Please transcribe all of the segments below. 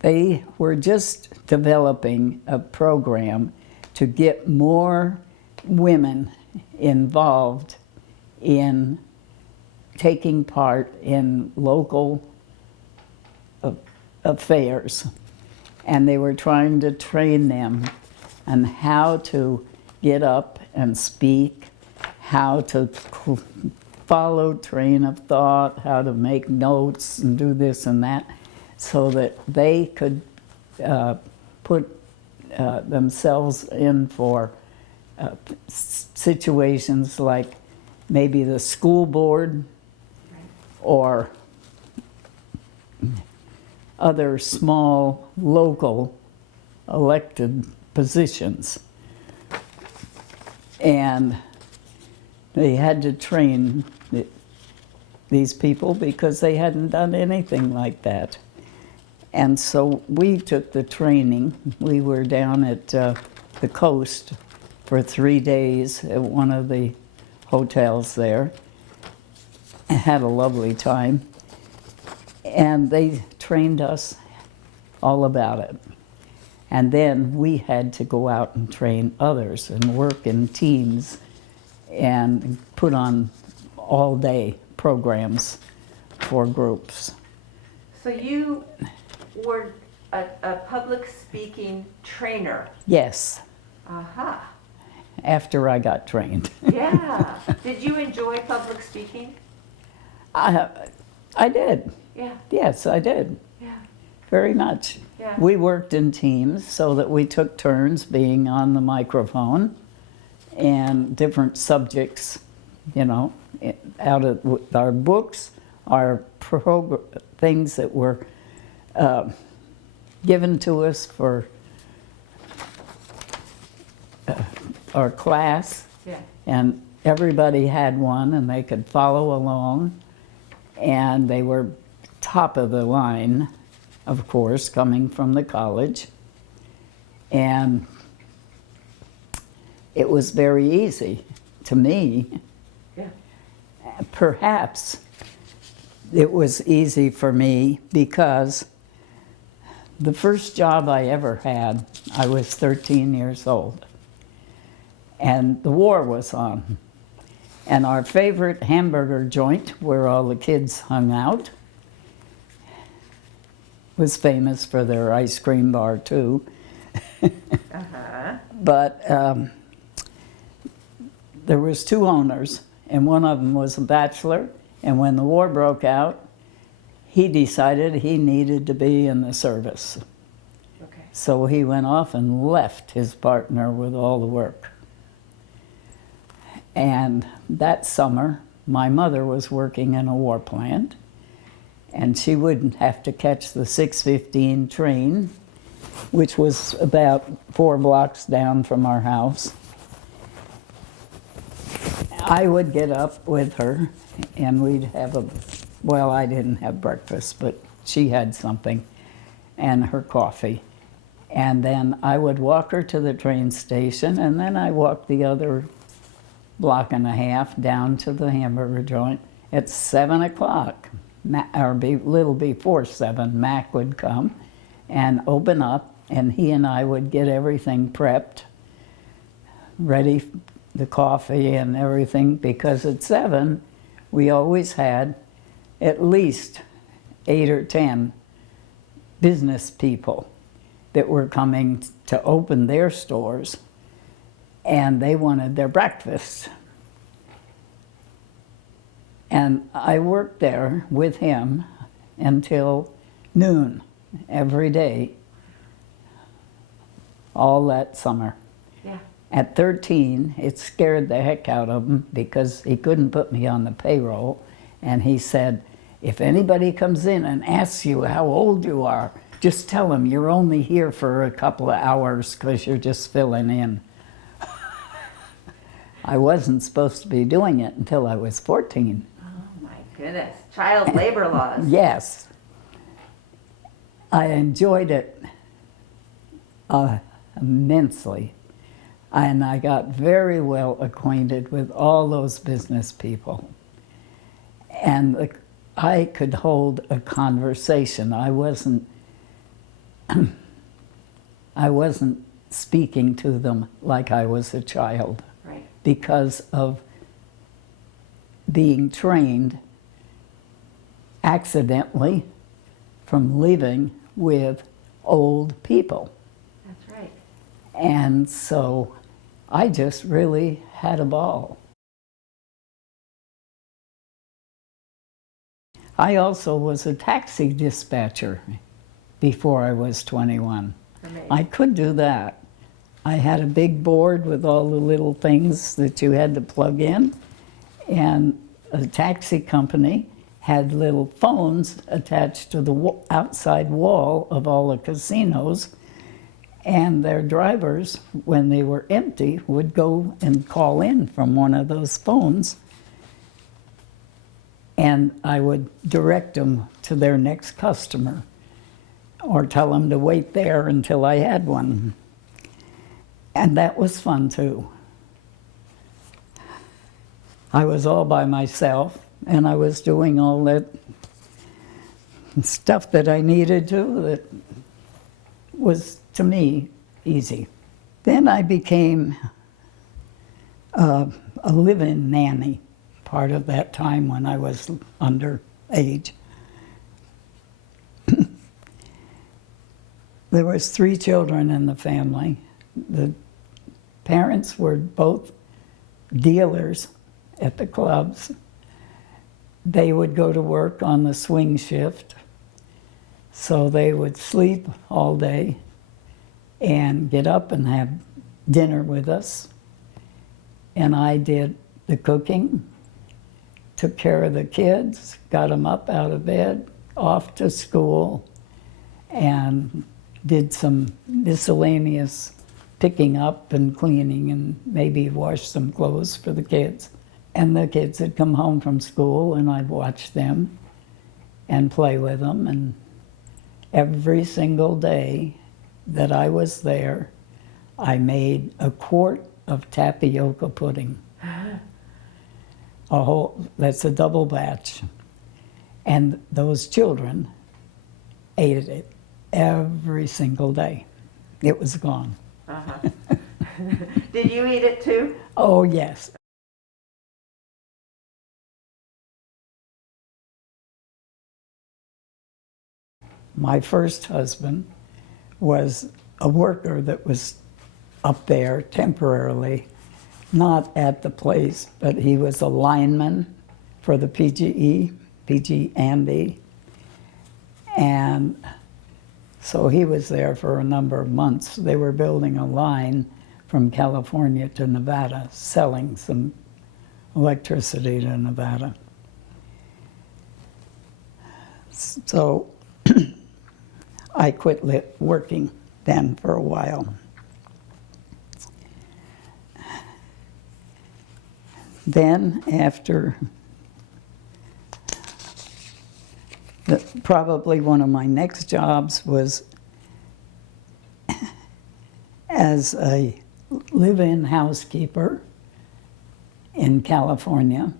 they were just developing a program to get more women involved in taking part in local affairs. And they were trying to train them on how to get up and speak, how to follow train of thought, how to make notes and do this and that, so that they could put themselves in for situations like maybe the school board or other small local elected positions. And they had to train these people because they hadn't done anything like that. And so we took the training. We were down at the coast for 3 days at one of the hotels there. I had a lovely time. And they trained us all about it. And then we had to go out and train others and work in teams and put on all-day programs for groups. So you were a public speaking trainer? Yes. Aha. After I got trained. Yeah. Did you enjoy public speaking? I did. Yeah. Yes, I did. Yeah. Very much. Yeah. We worked in teams so that we took turns being on the microphone and different subjects, you know, out of our books, our things that were given to us for our class. Yeah. And everybody had one and they could follow along. And they were top of the line, of course, coming from the college. And it was very easy to me. Yeah. Perhaps it was easy for me because the first job I ever had, I was 13 years old. And the war was on. And our favorite hamburger joint, where all the kids hung out, was famous for their ice cream bar too. Uh-huh. But there was 2 owners, and one of them was a bachelor. And when the war broke out, he decided he needed to be in the service. Okay. So he went off and left his partner with all the work. And that summer, my mother was working in a war plant, and she wouldn't have to catch the 6:15 train, which was about 4 blocks down from our house. I would get up with her, and we'd have well, I didn't have breakfast, but she had something, and her coffee. And then I would walk her to the train station, and then I walked the other block and a half down to the hamburger joint. At 7 o'clock, or little before 7, Mac would come and open up, and he and I would get everything prepped, ready, the coffee and everything, because at 7, we always had at least 8 or 10 business people that were coming to open their stores, and they wanted their breakfast. And I worked there with him until noon every day, all that summer. Yeah. At 13, it scared the heck out of him because he couldn't put me on the payroll. And he said, if anybody comes in and asks you how old you are, just tell them you're only here for a couple of hours because you're just filling in. I wasn't supposed to be doing it until I was 14. Oh my goodness. Child labor laws. Yes. I enjoyed it immensely. And I got very well acquainted with all those business people. And I could hold a conversation. I wasn't I wasn't speaking to them like I was a child Right. because of being trained accidentally from living with old people. That's right. And so I just really had a ball. I also was a taxi dispatcher before I was 21. Amazing. I could do that. I had a big board with all the little things that you had to plug in, and a taxi company had little phones attached to the outside wall of all the casinos, and their drivers, when they were empty, would go and call in from one of those phones, and I would direct them to their next customer or tell them to wait there until I had one. And that was fun too. I was all by myself, and I was doing all that stuff that I needed to that was, to me, easy. Then I became a live-in nanny part of that time when I was underage. There was 3 children in the family. The parents were both dealers at the clubs. They would go to work on the swing shift, so they would sleep all day and get up and have dinner with us. And I did the cooking, took care of the kids, got them up out of bed, off to school, and did some miscellaneous picking up and cleaning and maybe washed some clothes for the kids. And the kids would come home from school and I'd watch them and play with them. And every single day that I was there, I made a quart of tapioca pudding. That's a double batch. And those children ate it every single day. It was gone. Uh-huh. Did you eat it too? Oh, yes. My first husband was a worker that was up there temporarily, not at the place, but he was a lineman for the PG Andy. And so he was there for a number of months. They were building a line from California to Nevada, selling some electricity to Nevada. So I quit working then for a while. Then after probably one of my next jobs was as a live-in housekeeper in California.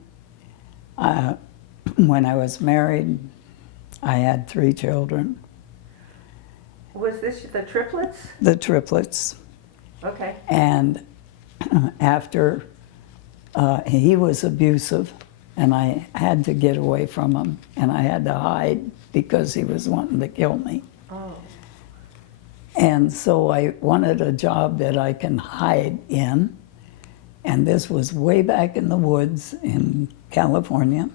When I was married, I had 3 children. Was this the triplets? The triplets. Okay. And after he was abusive, and I had to get away from him, and I had to hide because he was wanting to kill me. Oh. And so I wanted a job that I can hide in, and this was way back in the woods in California,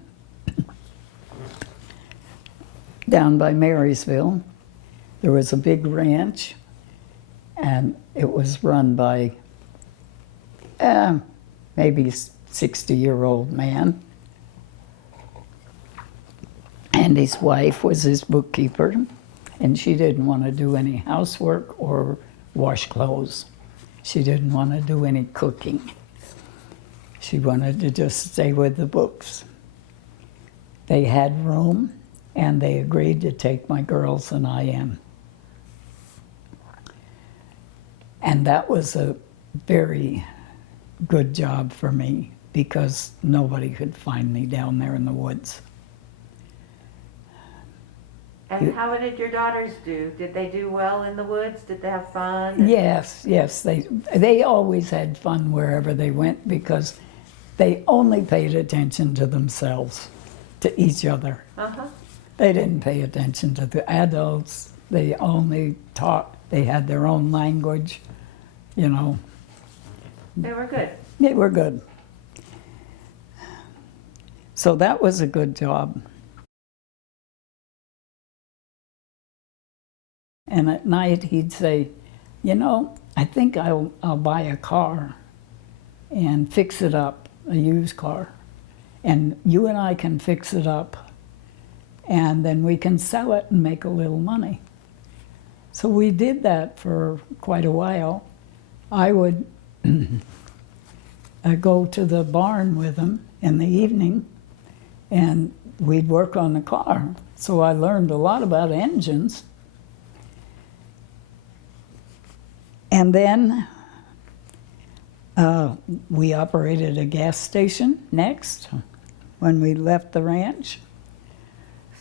down by Marysville. There was a big ranch, and it was run by maybe 60-year-old man. And his wife was his bookkeeper, and she didn't want to do any housework or wash clothes. She didn't want to do any cooking. She wanted to just stay with the books. They had room, and they agreed to take my girls and I in. And that was a very good job for me because nobody could find me down there in the woods. And how did your daughters do? Did they do well in the woods? Did they have fun? Yes, they always had fun wherever they went because they only paid attention to themselves, to each other. Uh-huh. They didn't pay attention to the adults. They only talked. They had their own language, you know. They were good. They were good. So that was a good job. And at night he'd say, you know, I think I'll buy a car and fix it up, a used car. And you and I can fix it up, and then we can sell it and make a little money. So we did that for quite a while. I would go to the barn with him in the evening, and we'd work on the car. So I learned a lot about engines. And then we operated a gas station next when we left the ranch.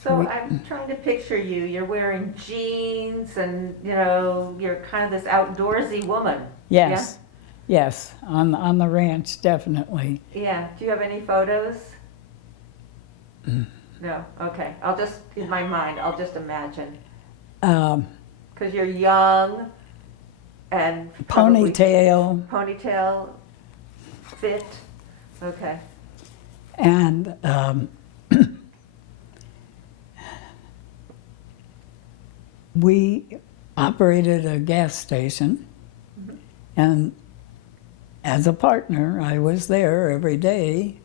So I'm trying to picture you. You're wearing jeans and, you know, you're kind of this outdoorsy woman. Yes, yes, on the ranch, definitely. Yeah. Do you have any photos? No. Okay. I'll just, in my mind, I'll just imagine. Because you're young and probably Ponytail, fit. Okay. and we operated a gas station, and as a partner, I was there every day.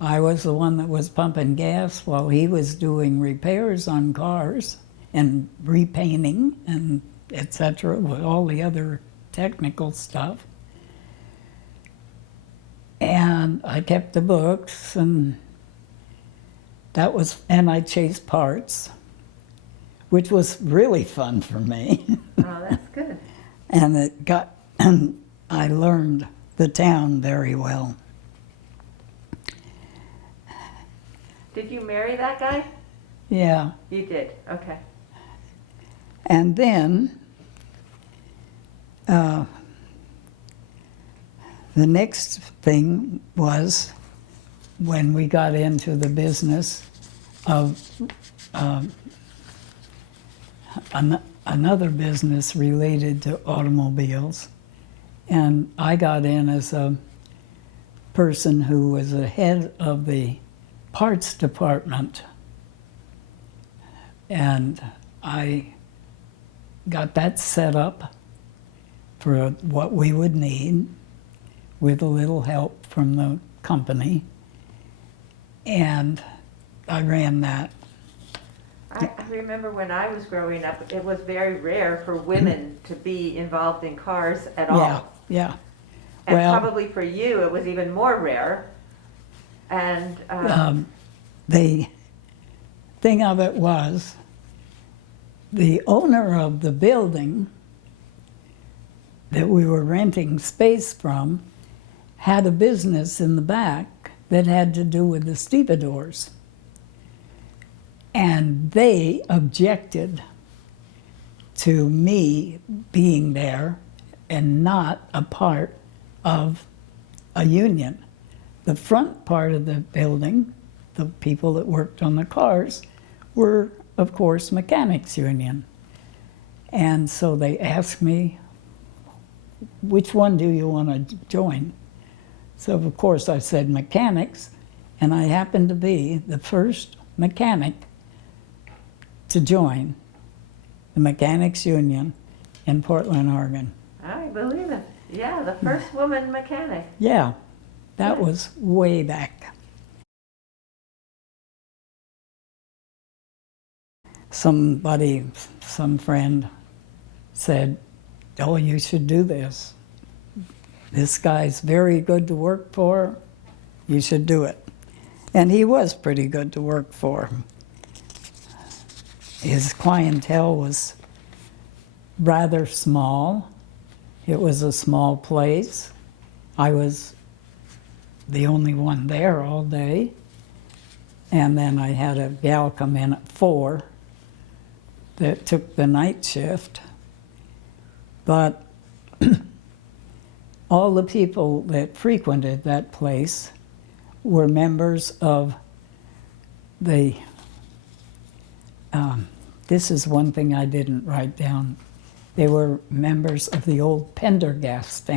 I was the one that was pumping gas while he was doing repairs on cars and repainting and etc., with all the other technical stuff. And I kept the books, and and I chased parts, which was really fun for me. Oh, that's good. And I learned the town very well. Did you marry that guy? Yeah. You did. Okay. And then the next thing was when we got into the business of another business related to automobiles. And I got in as a person who was the head of the parts department. And I got that set up for what we would need with a little help from the company. And I ran that. I remember when I was growing up, it was very rare for women to be involved in cars at all. Yeah. And Well, probably for you, it was even more rare. And the thing of it was, the owner of the building that we were renting space from had a business in the back that had to do with the stevedores. And they objected to me being there and not a part of a union. The front part of the building, the people that worked on the cars, were, of course, mechanics union. And so they asked me, which one do you want to join? So, of course, I said mechanics, and I happened to be the first mechanic to join the mechanics union in Portland, Oregon. I believe it. Yeah, the first woman mechanic. Yeah, that was way back. Some friend said, oh, you should do this. This guy's very good to work for. You should do it. And he was pretty good to work for. His clientele was rather small. It was a small place. I was the only one there all day. And then I had a gal come in at 4 that took the night shift, but all the people that frequented that place were members of the, this is one thing I didn't write down. They were members of the old Pendergast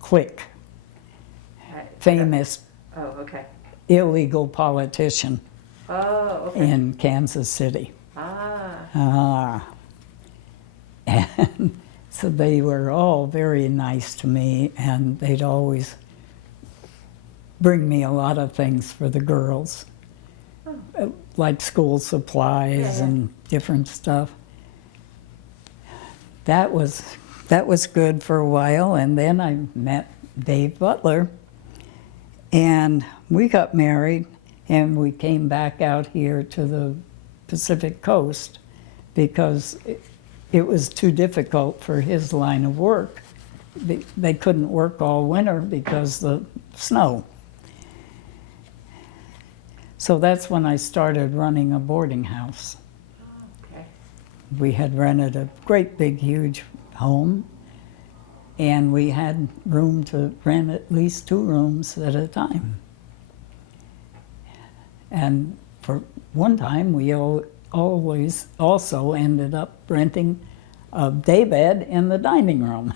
clique, famous Oh, okay. illegal politician Oh, okay. in Kansas City. Ah. And so they were all very nice to me, and they'd always bring me a lot of things for the girls, like school supplies Yeah. and different stuff. That was good for a while, and then I met Dave Butler, and we got married, and we came back out here to the Pacific Coast because it was too difficult for his line of work. They couldn't work all winter because of the snow. So that's when I started running a boarding house. Okay. We had rented a great big huge home, and we had room to rent at least 2 rooms at a time. And for one time, we always also ended up renting a daybed in the dining room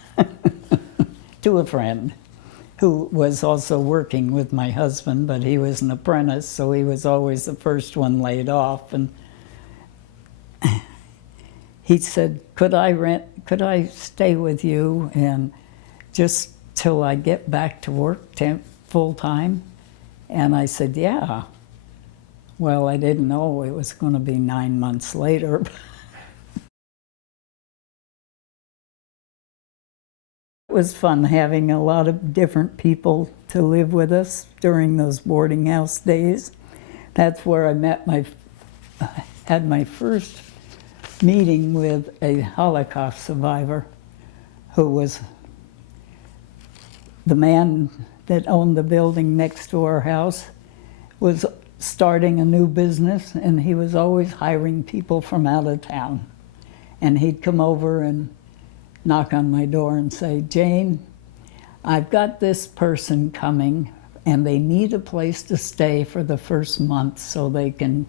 to a friend who was also working with my husband, but he was an apprentice, so he was always the first one laid off. And he said, could I stay with you and just till I get back to work full time? And I said, yeah. Well, I didn't know it was going to be 9 months later. It was fun having a lot of different people to live with us during those boarding house days. That's where I had my first meeting with a Holocaust survivor who was the man that owned the building next to our house, was starting a new business, and he was always hiring people from out of town. And he'd come over and knock on my door and say, Jane, I've got this person coming, and they need a place to stay for the first month so they can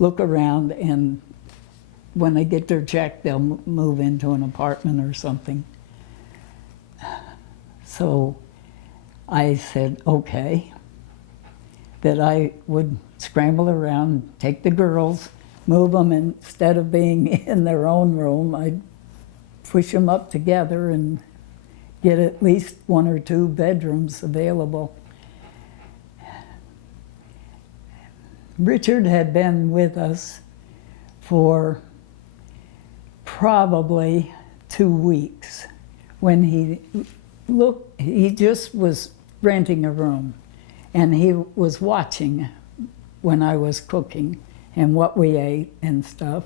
look around, and when they get their check, they'll move into an apartment or something. So I said, okay, that I would scramble around, take the girls, move them, and instead of being in their own room, I'd push them up together and get at least 1 or 2 bedrooms available. Richard had been with us for probably 2 weeks when he just was renting a room, and he was watching when I was cooking and what we ate and stuff.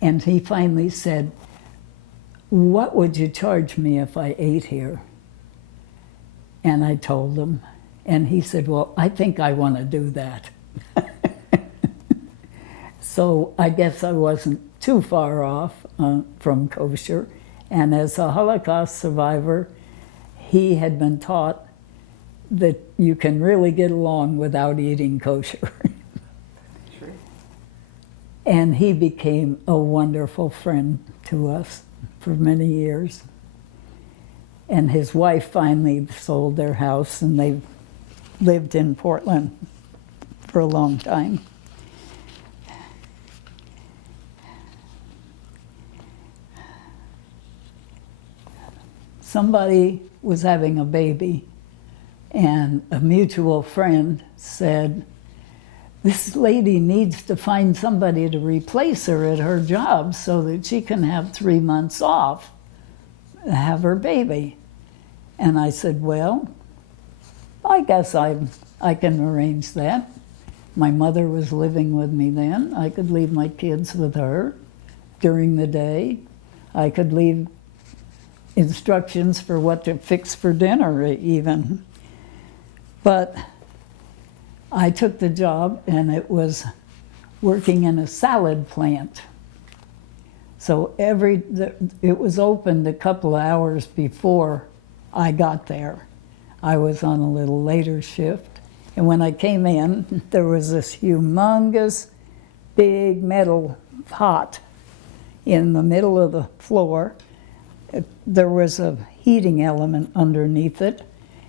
And he finally said, what would you charge me if I ate here? And I told him, and he said, well, I think I want to do that. So I guess I wasn't too far off from kosher. And as a Holocaust survivor, he had been taught that you can really get along without eating kosher. Sure. And he became a wonderful friend to us for many years. And his wife finally sold their house, and they lived in Portland for a long time. Somebody was having a baby, and a mutual friend said, this lady needs to find somebody to replace her at her job so that she can have 3 months off, have her baby. And I said, well, I guess I can arrange that. My mother was living with me then. I could leave my kids with her during the day. I could leave instructions for what to fix for dinner even. But I took the job, and it was working in a salad plant So it was opened a couple of hours before I got there. I was on a little later shift. And when I came in, there was this humongous, big metal pot in the middle of the floor. There was a heating element underneath it,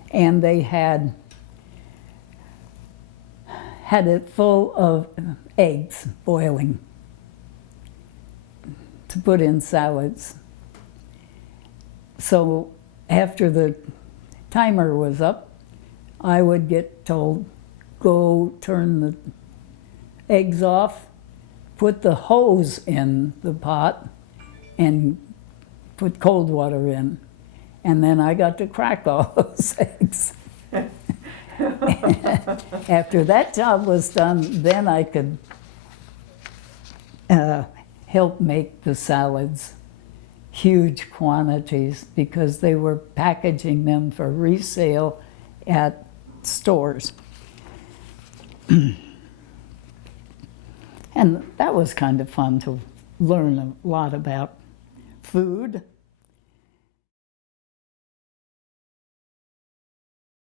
and they had it full of eggs boiling to put in salads. So after the timer was up, I would get told, go turn the eggs off, put the hose in the pot, and put cold water in. And then I got to crack all those eggs. After that job was done, then I could help make the salads, huge quantities, because they were packaging them for resale at stores. And that was kind of fun to learn a lot about food.